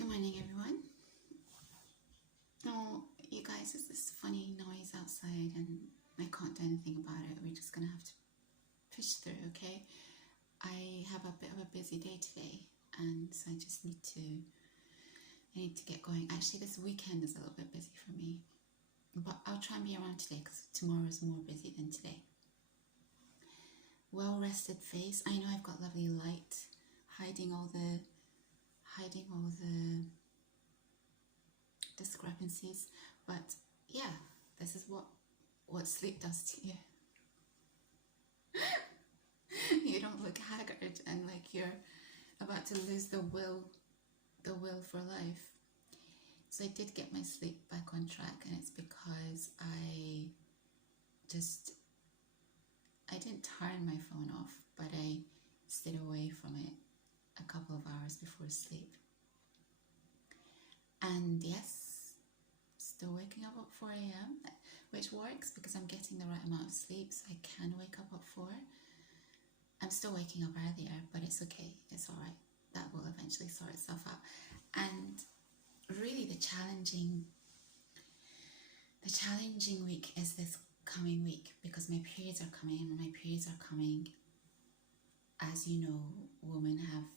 Good morning, everyone. Oh, you guys, there's this funny noise outside and I can't do anything about it. We're just gonna have to push through, okay? I have a bit of a busy day today and so I need to get going. Actually, this weekend is a little bit busy for me, but I'll try and be around today because tomorrow is more busy than today. Well-rested face. I know I've got lovely light hiding all the discrepancies, but yeah, this is what sleep does to you. You don't look haggard and like you're about to lose the will for life. So I did get my sleep back on track, and it's because I didn't turn my phone off, but I stayed away from it a couple of hours before sleep. And yes, still waking up at 4 a.m., which works because I'm getting the right amount of sleep, so I can wake up at 4. I'm still waking up earlier, but it's okay, it's all right. That will eventually sort itself out. And really the challenging week is this coming week, because my periods are coming. My periods are coming. As you know, women have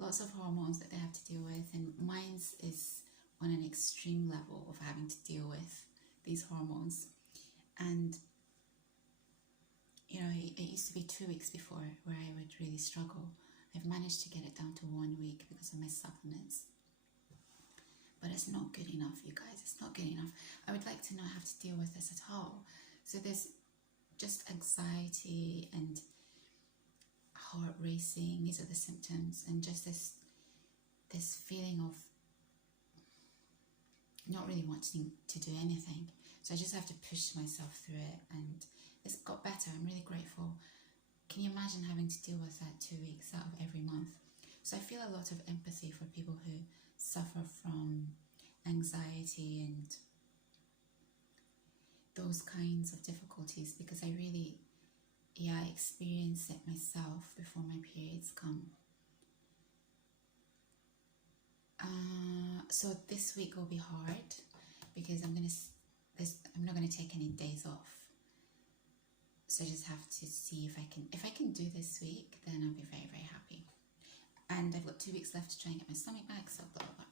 lots of hormones that they have to deal with, and mine's is on an extreme level of having to deal with these hormones. And you know, it used to be 2 weeks before where I would really struggle. I've managed to get it down to 1 week because of my supplements. But it's not good enough, you guys. It's not good enough. I would like to not have to deal with this at all. So there's just anxiety and heart racing. These are the symptoms. And just this feeling of not really wanting to do anything. So I just have to push myself through it. And it's got better. I'm really grateful. Can you imagine having to deal with that 2 weeks out of every month? So I feel a lot of empathy for people who suffer from anxiety and those kinds of difficulties, because I really, experience it myself before my periods come. So this week will be hard because I'm not gonna take any days off. So I just have to see if I can do this week, then I'll be very, very happy. And I've got 2 weeks left to try and get my stomach back, so blah, blah, blah.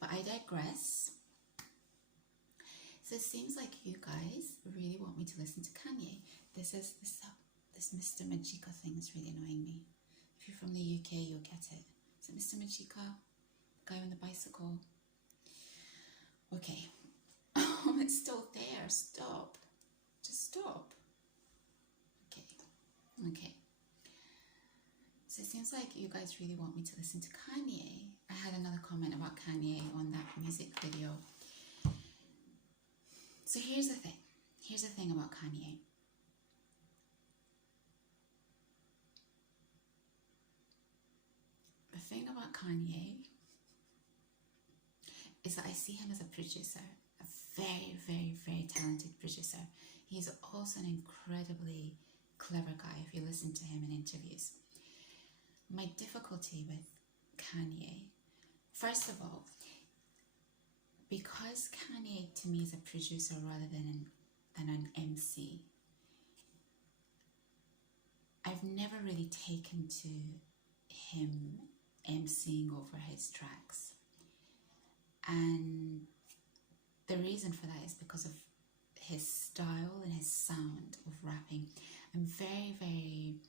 But I digress. So it seems like you guys really want me to listen to Kanye. This Mr. Majika thing is really annoying me. If you're from the UK, you'll get it. Is it Mr. Majika? The guy on the bicycle? Okay. Oh, it's still there. Stop. Just stop. Okay. So it seems like you guys really want me to listen to Kanye. I had another comment about Kanye on that music video. So here's the thing. Here's the thing about Kanye. The thing about Kanye is that I see him as a producer, a very, very, very talented producer. He's also an incredibly clever guy if you listen to him in interviews. My difficulty with Kanye, first of all, because Kanye to me is a producer rather than an MC, I've never really taken to him MCing over his tracks. And the reason for that is because of his style and his sound of rapping. I'm very, very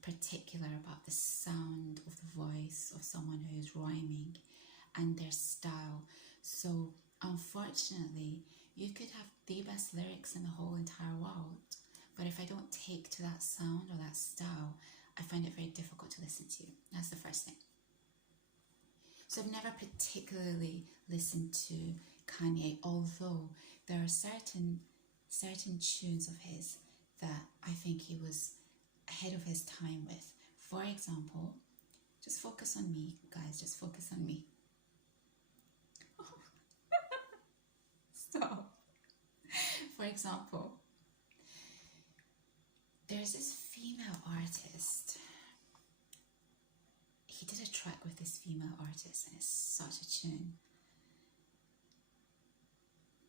particular about the sound of the voice of someone who is rhyming and their style. So unfortunately, you could have the best lyrics in the whole entire world, but if I don't take to that sound or that style, I find it very difficult to listen to. That's the first thing. So I've never particularly listened to Kanye, although there are certain tunes of his that I think he was ahead of his time with. For example, just focus on me, guys, just focus on me. Stop. For example, there's this female artist. he did a track with this female artist, and it's such a tune.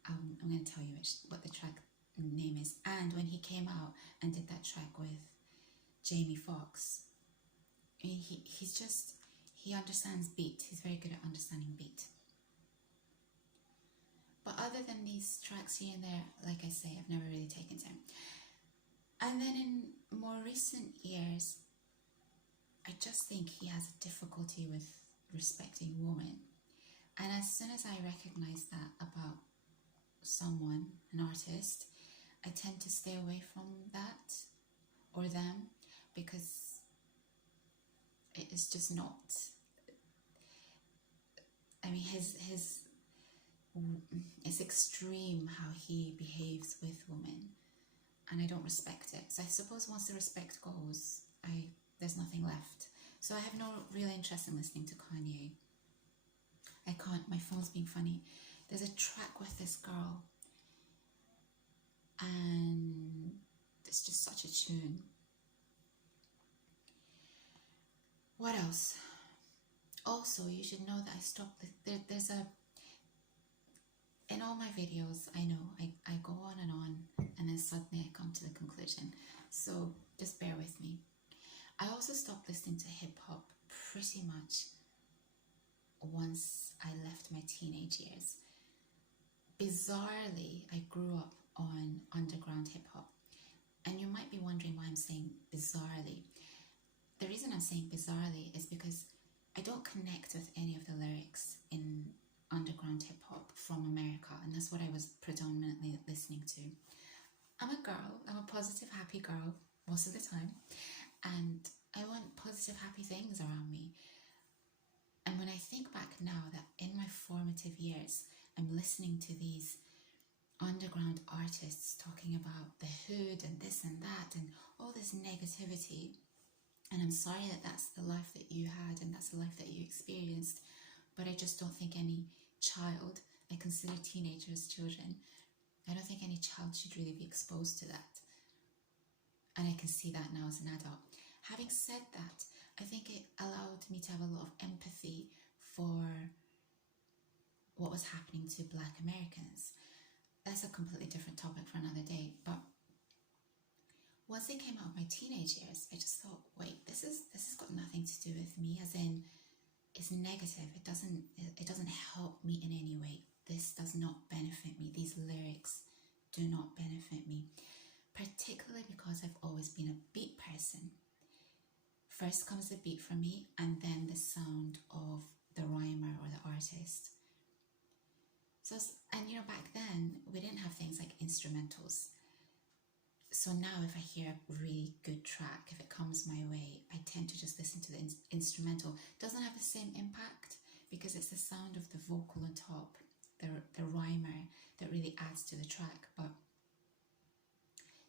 I'm going to tell you what the track name is. And when he came out and did that track with Jamie Foxx, I mean, he understands beat. He's very good at understanding beat. But other than these tracks here and there, like I say, I've never really taken to him. And then in more recent years, I just think he has a difficulty with respecting women. And as soon as I recognize that about someone, an artist, I tend to stay away from that or them, because it is just not, I mean, it's extreme how he behaves with women, and I don't respect it. So I suppose once the respect goes, there's nothing left. So I have no real interest in listening to Kanye. I can't, my phone's being funny. There's a track with this girl, and it's just such a tune. What else? Also, you should know that I stopped, there's a, in all my videos, I know, I go on, and then suddenly I come to the conclusion. So just bear with me. I also stopped listening to hip-hop pretty much once I left my teenage years. Bizarrely, I grew up on underground hip-hop. And you might be wondering why I'm saying bizarrely. The reason I'm saying bizarrely is because I don't connect with any of the lyrics in underground hip-hop from America, and that's what I was predominantly listening to. I'm a girl, I'm a positive, happy girl most of the time, and I want positive, happy things around me. And when I think back now that in my formative years, I'm listening to these underground artists talking about the hood and this and that and all this negativity, and I'm sorry that that's the life that you had and that's the life that you experienced, but I just don't think any child, I consider teenagers children, I don't think any child should really be exposed to that. And I can see that now as an adult. Having said that, I think it allowed me to have a lot of empathy for what was happening to Black Americans. That's a completely different topic for another day, but once they came out of my teenage years, I just thought, wait, this has got nothing to do with me, as in, it's negative. It doesn't help me in any way. This does not benefit me. These lyrics do not benefit me, particularly because I've always been a beat person. First comes the beat for me, and then the sound of the rhymer or the artist. So, and you know, back then we didn't have things like instrumentals. So now if I hear a really good track, if it comes my way, I tend to just listen to the instrumental. It doesn't have the same impact because it's the sound of the vocal on top, the rhymer, that really adds to the track. But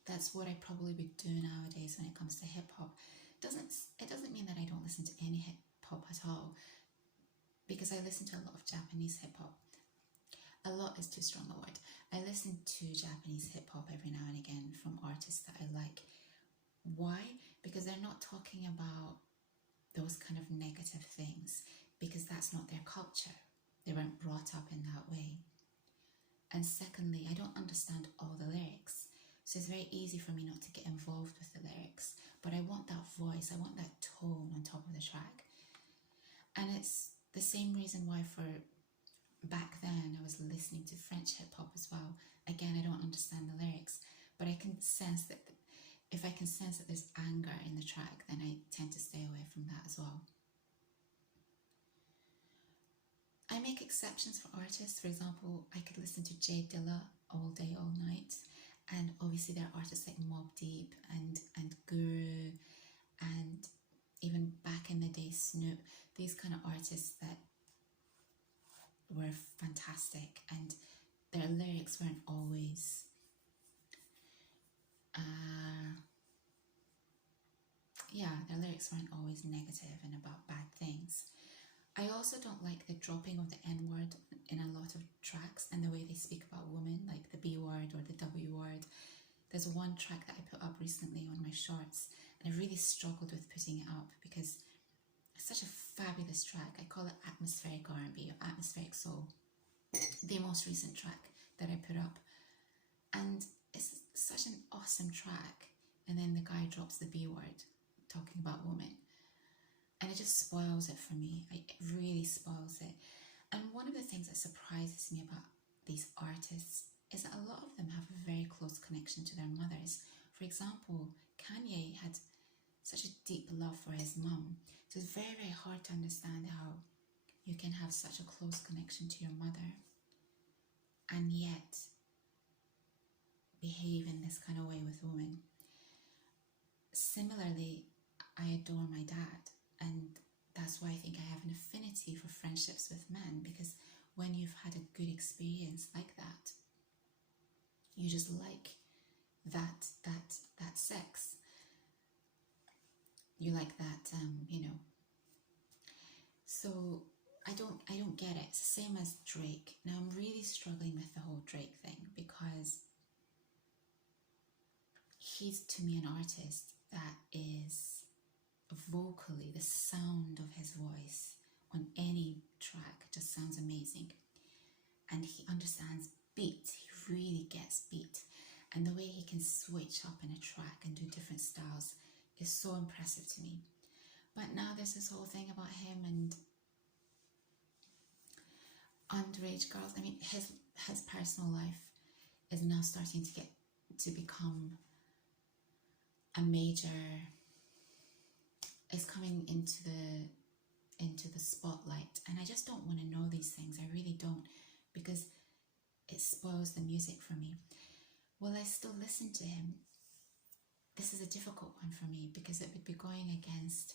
that's what I probably would do nowadays when it comes to hip-hop. It doesn't mean that I don't listen to any hip-hop at all, because I listen to a lot of Japanese hip-hop. A lot is too strong a word. I listen to Japanese hip-hop every now and again from artists that I like. Why? Because they're not talking about those kind of negative things, because that's not their culture. They weren't brought up in that way. And secondly, I don't understand all the lyrics. So it's very easy for me not to get involved with the lyrics. But I want that voice, I want that tone on top of the track. And it's the same reason why for back then I was listening to French hip-hop as well. Again, I don't understand the lyrics, but I can sense that if I can sense that there's anger in the track, then I tend to stay away from that as well. I make exceptions for artists. For example, I could listen to Jay Dilla all day, all night. And obviously there are artists like Mobb Deep and Guru, and even back in the day, Snoop. These kind of artists that were fantastic, and their lyrics weren't always their lyrics weren't always negative and about bad things. I also don't like the dropping of the N-word in a lot of tracks, and the way they speak about women, like the B word or the W word. There's one track that I put up recently on my shorts, and I really struggled with putting it up because it's such a fabulous track. I call it atmospheric R&B or atmospheric soul. The most recent track that I put up. And it's such an awesome track. And then the guy drops the B word, talking about women. And it just spoils it for me. It really spoils it. And one of the things that surprises me about these artists is that a lot of them have a very close connection to their mothers. For example, Kanye had such a deep love for his mum. So it's very, very hard to understand how you can have such a close connection to your mother and yet behave in this kind of way with women. Similarly, I adore my dad, and that's why I think I have an affinity for friendships with men, because when you've had a good experience like that, you just like that sex. You like that, So I don't get it. It's the same as Drake. Now I'm really struggling with the whole Drake thing because he's, to me, an artist that is vocally, the sound of his voice on any track just sounds amazing. And he understands beat. He really gets beat. And the way he can switch up in a track and do different styles is so impressive to me. But now there's this whole thing about him and underage girls. I mean, his personal life is now starting to become a major, is coming into the spotlight, and I just don't want to know these things. I really don't, because it spoils the music for me. Will I still listen to him? This is a difficult one for me because it would be going against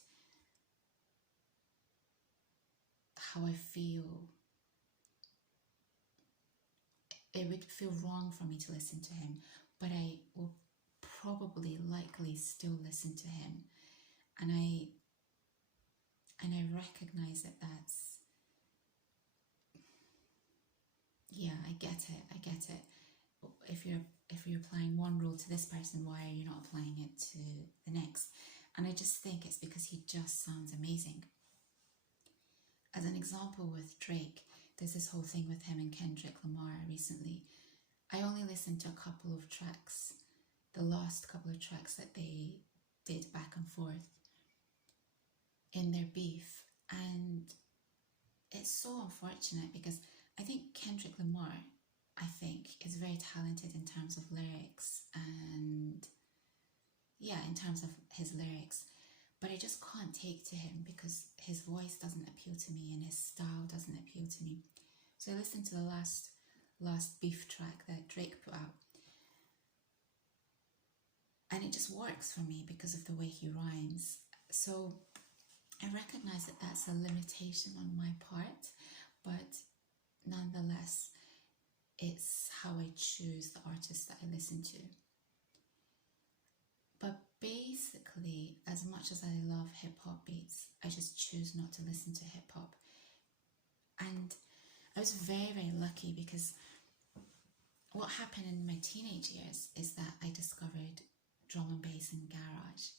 how I feel. It would feel wrong for me to listen to him, but I will probably likely still listen to him. And I recognize that that's, yeah, I get it. If you're applying one rule to this person, why are you not applying it to the next? And I just think it's because he just sounds amazing. As an example with Drake, there's this whole thing with him and Kendrick Lamar recently. I only listened to a couple of tracks, the last couple of tracks that they did back and forth in their beef, and it's so unfortunate because I think Kendrick Lamar, is very talented in terms of lyrics and in terms of his lyrics, but I just can't take to him because his voice doesn't appeal to me and his style doesn't appeal to me. So I listened to the last beef track that Drake put out, and it just works for me because of the way he rhymes. So I recognize that that's a limitation on my part, but nonetheless, it's how I choose the artists that I listen to. But basically, as much as I love hip-hop beats, I just choose not to listen to hip-hop. And I was very, very lucky because what happened in my teenage years is that I discovered drum and bass and garage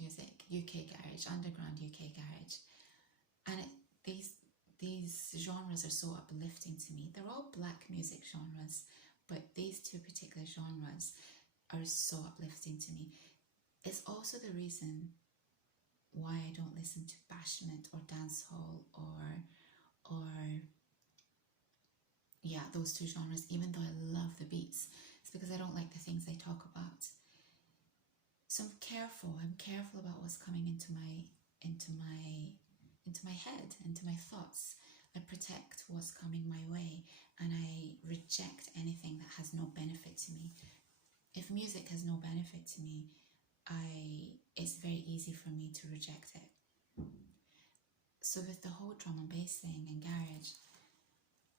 music, UK garage, underground UK garage. And these genres are so uplifting to me. They're all black music genres, but these two particular genres are so uplifting to me. It's also the reason why I don't listen to bashment or dancehall or those two genres, even though I love the beats. It's because I don't like the things they talk about. So I'm careful about what's coming into my head, into my thoughts. I protect what's coming my way, and I reject anything that has no benefit to me. If music has no benefit to me, it's very easy for me to reject it. So with the whole drum and bass thing and garage,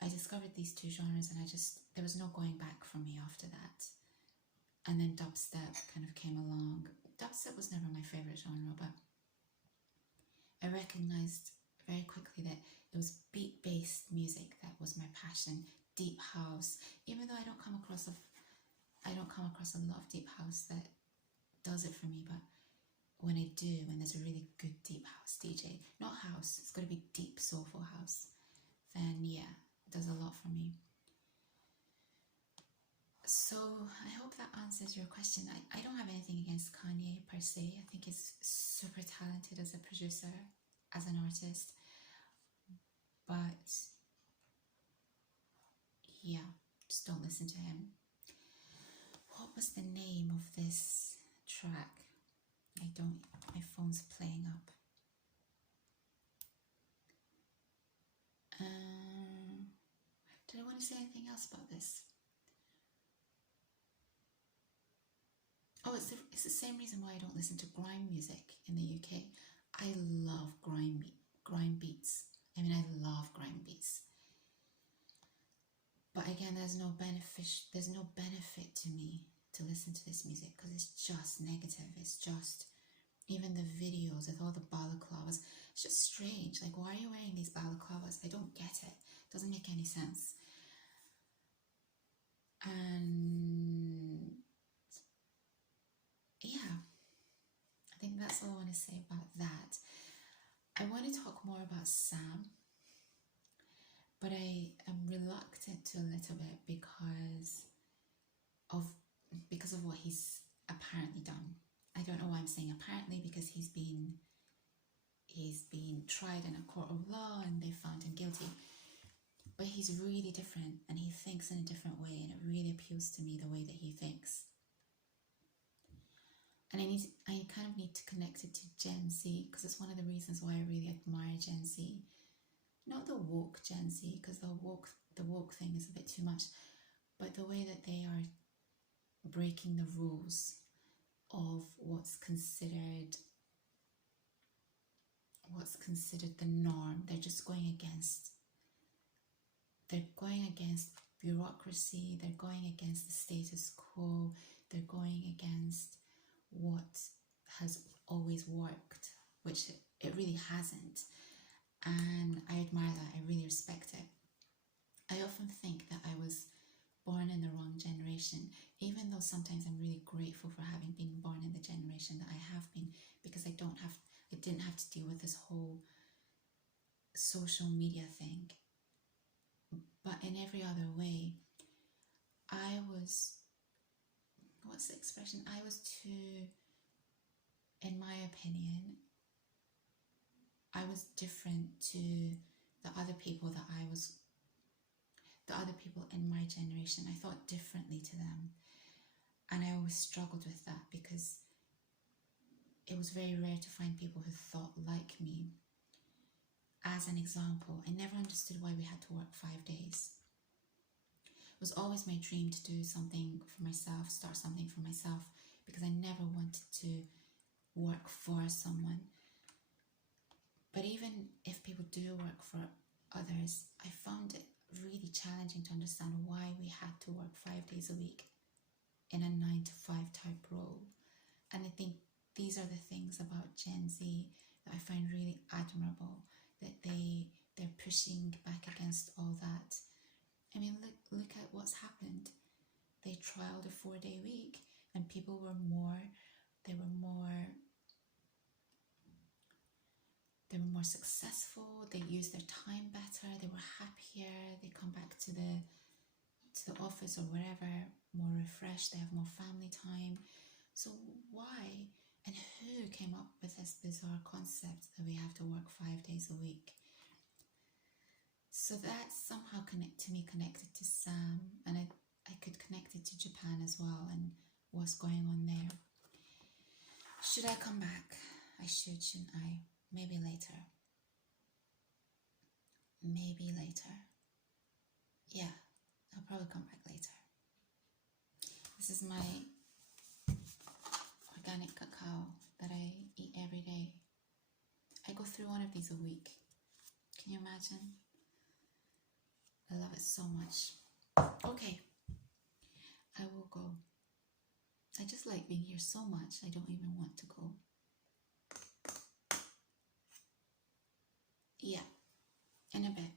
I discovered these two genres, and there was no going back for me after that. And then dubstep kind of came along. Dubstep was never my favorite genre, but I recognized very quickly that it was beat-based music that was my passion. Deep house, even though I don't come across a lot of deep house that does it for me, but when I do, when there's a really good deep house DJ, not house, it's got to be deep soulful house, then yeah, it does a lot for me. So I hope that answers your question. I don't have anything against Kanye per se. I think he's super talented as a producer, as an artist, but yeah, just don't listen to him. What was the name of this track? My phone's playing up. Did I want to say anything else about this? Oh, it's the same reason why I don't listen to grime music in the UK. I love grime beats. I mean, I love grime beats. But again, there's no benefit to me to listen to this music because it's just negative. It's just, even the videos with all the balaclavas, it's just strange. Like, why are you wearing these balaclavas? I don't get it. It doesn't make any sense. And yeah, I think that's all I want to say about that. I want to talk more about Sam, but I am reluctant to a little bit because of what he's apparently done. I don't know why I'm saying apparently, because he's been tried in a court of law and they found him guilty. But he's really different and he thinks in a different way, and it really appeals to me the way that he thinks. And I kind of need to connect it to Gen Z, because it's one of the reasons why I really admire Gen Z. Not the woke Gen Z, because the woke thing is a bit too much, but the way that they are breaking the rules of what's considered the norm. They're just going against bureaucracy, they're going against the status quo, they're going against what has always worked, which it really hasn't. And I admire that. I really respect it. I often think that I was born in the wrong generation, even though sometimes I'm really grateful for having been born in the generation that I have been, because I didn't have to deal with this whole social media thing. But in every other way, in my opinion, I was different to the other people in my generation. I thought differently to them. And I always struggled with that because it was very rare to find people who thought like me. As an example, I never understood why we had to work 5 days. It was always my dream to do something for myself, start something for myself, because I never wanted to work for someone. But even if people do work for others, I found it really challenging to understand why we had to work 5 days a week in a 9-to-5 type role. And I think these are the things about Gen Z that I find really admirable, that they're pushing back against all that. I mean, look at what's happened. They trialed a 4-day week and people were more successful, they used their time better, they were happier, they come back to the office or wherever more refreshed, they have more family time. So why and who came up with this bizarre concept that we have to work 5 days a week? So that's somehow connected to Sam, and I could connect it to Japan as well and what's going on there. Should I come back? I should, shouldn't I? Maybe later. Yeah, I'll probably come back later. This is my organic cacao that I eat every day. I go through one of these a week. Can you imagine? I love it so much. Okay, I will go. I just like being here so much, I don't even want to go. Yeah, in a bit.